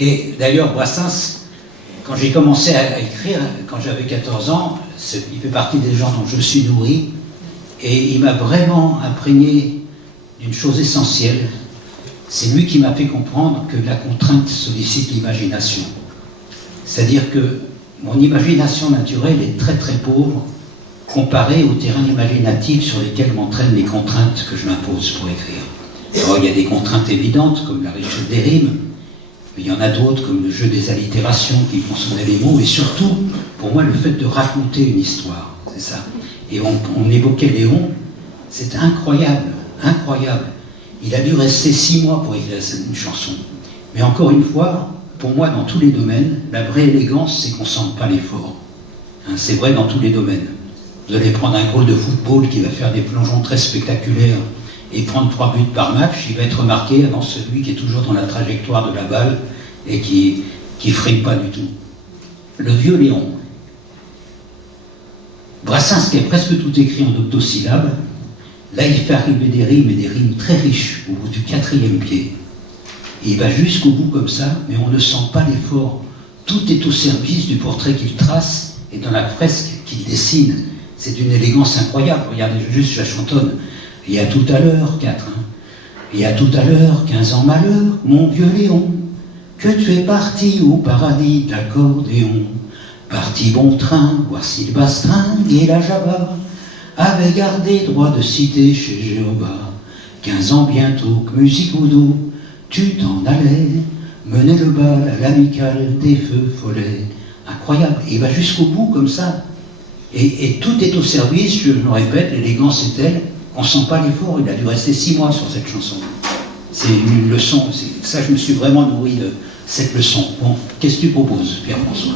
Et d'ailleurs, Brassens, quand j'ai commencé à écrire, quand j'avais 14 ans, il fait partie des gens dont je suis nourri, et il m'a vraiment imprégné d'une chose essentielle. C'est lui qui m'a fait comprendre que la contrainte sollicite l'imagination. C'est-à-dire que mon imagination naturelle est très très pauvre comparée au terrain imaginatif sur lesquels m'entraînent les contraintes que je m'impose pour écrire. Alors, il y a des contraintes évidentes comme la richesse des rimes, mais il y en a d'autres comme le jeu des allitérations qui font sonner les mots, et surtout, pour moi, le fait de raconter une histoire, c'est ça. Et on évoquait Léon, c'est incroyable, incroyable. Il a dû rester 6 mois pour écrire une chanson. Mais encore une fois, pour moi, dans tous les domaines, la vraie élégance, c'est qu'on ne sente pas l'effort. Hein, c'est vrai dans tous les domaines. Vous allez prendre un goal de football qui va faire des plongeons très spectaculaires et prendre 3 buts par match, il va être remarqué avant celui qui est toujours dans la trajectoire de la balle et qui frime pas du tout. Le vieux Léon. Brassens qui a presque tout écrit en octosyllabes, là il fait arriver des rimes et des rimes très riches au bout du 4e pied. Et il va jusqu'au bout comme ça, mais on ne sent pas l'effort. Tout est au service du portrait qu'il trace et dans la fresque qu'il dessine. C'est d'une élégance incroyable. Regardez, juste, je la chantonne. Il y a tout à l'heure, 4, hein. Il y a tout à l'heure, 15 ans malheur, mon vieux Léon, que tu es parti au paradis de l'accordéon. Parti bon train, voir si le bastringue et la Java avaient gardé droit de citer chez Jéhovah. 15 ans bientôt, que musique ou dos, tu t'en allais, mener le bal à l'amicale des feux follets. Incroyable. Et il va jusqu'au bout comme ça. Et tout est au service, je le répète, l'élégance est telle qu'on ne sent pas l'effort. Il a dû rester 6 mois sur cette chanson. C'est une leçon. Ça, je me suis vraiment nourri de cette leçon. Bon, qu'est-ce que tu proposes, Pierre-François ?